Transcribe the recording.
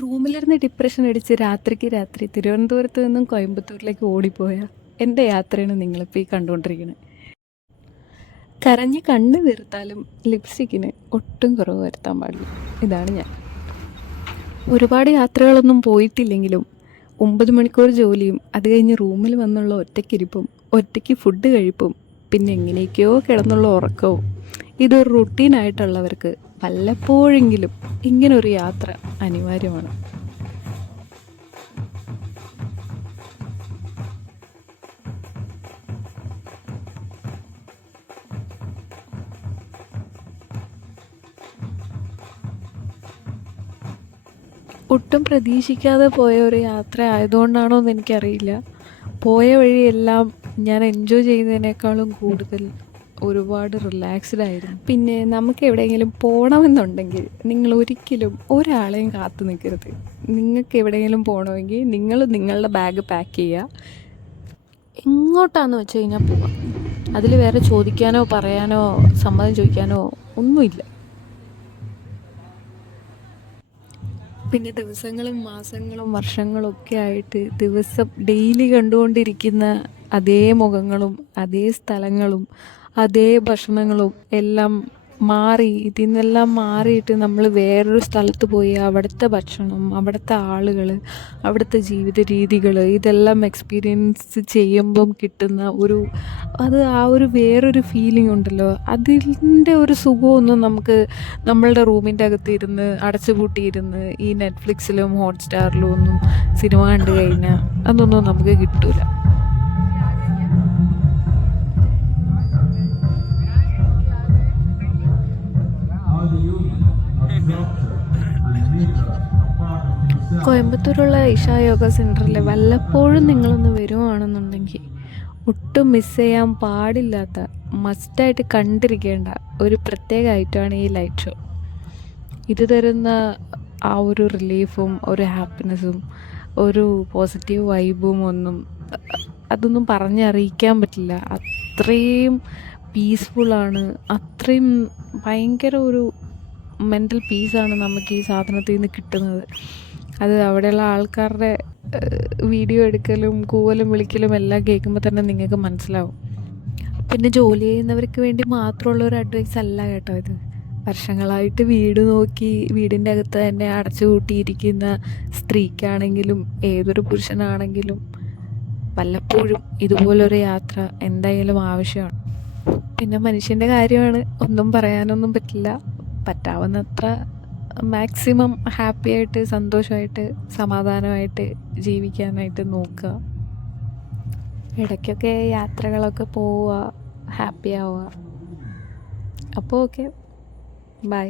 റൂമിലിരുന്ന് depression അടിച്ച് രാത്രിക്ക് രാത്രി തിരുവനന്തപുരത്ത് നിന്നും കോയമ്പത്തൂരിലേക്ക് ഓടിപ്പോയ എൻ്റെ യാത്രയാണ് നിങ്ങളിപ്പോൾ ഈ കണ്ടുകൊണ്ടിരിക്കുന്നത്. കരഞ്ഞ് കണ്ണ് തീർത്താലും ലിപ്സ്റ്റിക്കിന് ഒട്ടും കുറവ് വരുത്താൻ പാടില്ല. ഇതാണ് ഞാൻ. ഒരുപാട് യാത്രകളൊന്നും പോയിട്ടില്ലെങ്കിലും 9 മണിക്കൂർ ജോലിയും അത് കഴിഞ്ഞ് റൂമിൽ വന്നുള്ള ഒറ്റയ്ക്കിരിപ്പും ഒറ്റയ്ക്ക് ഫുഡ് കഴിപ്പും പിന്നെ എങ്ങനെയൊക്കെയോ കിടന്നുള്ള ഉറക്കവും ഇതൊരു റുട്ടീനായിട്ടുള്ളവർക്ക് വല്ലപ്പോഴെങ്കിലും ഇങ്ങനൊരു യാത്ര അനിവാര്യമാണ്. ഒട്ടും പ്രതീക്ഷിക്കാതെ പോയ ഒരു യാത്ര ആയതുകൊണ്ടാണോ എന്ന് എനിക്കറിയില്ല. പോയ വഴിയെല്ലാം ഞാൻ എൻജോയ് ചെയ്യുന്നതിനേക്കാളും കൂടുതൽ ഒരുപാട് റിലാക്സ്ഡ് ആയിരുന്നു. പിന്നെ നമുക്ക് എവിടെയെങ്കിലും പോകണമെന്നുണ്ടെങ്കിൽ നിങ്ങൾ ഒരിക്കലും ഒരാളെയും കാത്തു നിൽക്കരുത്. നിങ്ങൾക്ക് എവിടെയെങ്കിലും പോകണമെങ്കിൽ നിങ്ങൾ നിങ്ങളുടെ ബാഗ് പാക്ക് ചെയ്യുക, എങ്ങോട്ടാന്ന് വെച്ച് കഴിഞ്ഞാൽ പോവാം. അതിൽ വേറെ ചോദിക്കാനോ പറയാനോ സമ്മതം ചോദിക്കാനോ ഒന്നുമില്ല. പിന്നെ ദിവസങ്ങളും മാസങ്ങളും വർഷങ്ങളും ഒക്കെ ആയിട്ട് ദിവസം ഡെയിലി കണ്ടുകൊണ്ടിരിക്കുന്ന അതേ മുഖങ്ങളും അതേ സ്ഥലങ്ങളും അതേ ഭക്ഷണങ്ങളും എല്ലാം മാറി ഇതിൽ നിന്നെല്ലാം മാറിയിട്ട് നമ്മൾ വേറൊരു സ്ഥലത്ത് പോയി അവിടുത്തെ ഭക്ഷണം, അവിടുത്തെ ആളുകൾ, അവിടുത്തെ ജീവിത രീതികൾ ഇതെല്ലാം എക്സ്പീരിയൻസ് ചെയ്യുമ്പം കിട്ടുന്ന ആ ഒരു വേറൊരു ഫീലിംഗ് ഉണ്ടല്ലോ, അതിൻ്റെ ഒരു സുഖമൊന്നും നമുക്ക് നമ്മളുടെ റൂമിൻ്റെ അകത്ത് ഇരുന്ന് അടച്ചുപൂട്ടിയിരുന്ന് ഈ നെറ്റ്ഫ്ലിക്സിലും ഹോട്ട്സ്റ്റാറിലും ഒന്നും സിനിമ കണ്ടു കഴിഞ്ഞാൽ അതൊന്നും നമുക്ക് കിട്ടൂല. കോയമ്പത്തൂരുള്ള ഇഷ യോഗ സെൻറ്ററിൽ വല്ലപ്പോഴും നിങ്ങളൊന്ന് വരുവാണെന്നുണ്ടെങ്കിൽ ഒട്ടും മിസ് ചെയ്യാൻ പാടില്ലാത്ത, മസ്റ്റായിട്ട് കണ്ടിരിക്കേണ്ട ഒരു പ്രത്യേക ഐറ്റമാണ് ഈ ലൈറ്റ് ഷോ. ഇത് തരുന്ന ആ ഒരു റിലീഫും ഒരു ഹാപ്പിനെസ്സും ഒരു പോസിറ്റീവ് വൈബും അതൊന്നും പറഞ്ഞറിയിക്കാൻ പറ്റില്ല. അത്രയും പീസ്ഫുള്ളാണ്, അത്രയും ഭയങ്കര ഒരു മെൻ്റൽ പീസാണ് നമുക്ക് ഈ സാധനത്തിൽ നിന്ന് കിട്ടുന്നത്. അത് അവിടെയുള്ള ആൾക്കാരുടെ വീഡിയോ എടുക്കലും കൂവലും വിളിക്കലും എല്ലാം കേൾക്കുമ്പോൾ തന്നെ നിങ്ങൾക്ക് മനസ്സിലാവും. പിന്നെ ജോലി ചെയ്യുന്നവർക്ക് വേണ്ടി മാത്രമുള്ള ഒരു അഡ്വൈസ് അല്ല കേട്ടോ ഇത്. വർഷങ്ങളായിട്ട് വീട് നോക്കി വീടിൻ്റെ അകത്ത് തന്നെ അടച്ചു കൂട്ടിയിരിക്കുന്ന സ്ത്രീക്കാണെങ്കിലും ഏതൊരു പുരുഷനാണെങ്കിലും വല്ലപ്പോഴും ഇതുപോലൊരു യാത്ര എന്തായാലും ആവശ്യമാണ്. പിന്നെ മനുഷ്യൻ്റെ കാര്യമാണ്, ഒന്നും പറയാനൊന്നും പറ്റില്ല. പറ്റാവുന്നത്ര മാക്സിമം ഹാപ്പി ആയിട്ട് സന്തോഷമായിട്ട് സമാധാനമായിട്ട് ജീവിക്കാനായിട്ട് നോക്കുക. ഇടയ്ക്കൊക്കെ യാത്രകളൊക്കെ പോവുക, ഹാപ്പി ആവുക. അപ്പോൾ ഓക്കെ, ബൈ.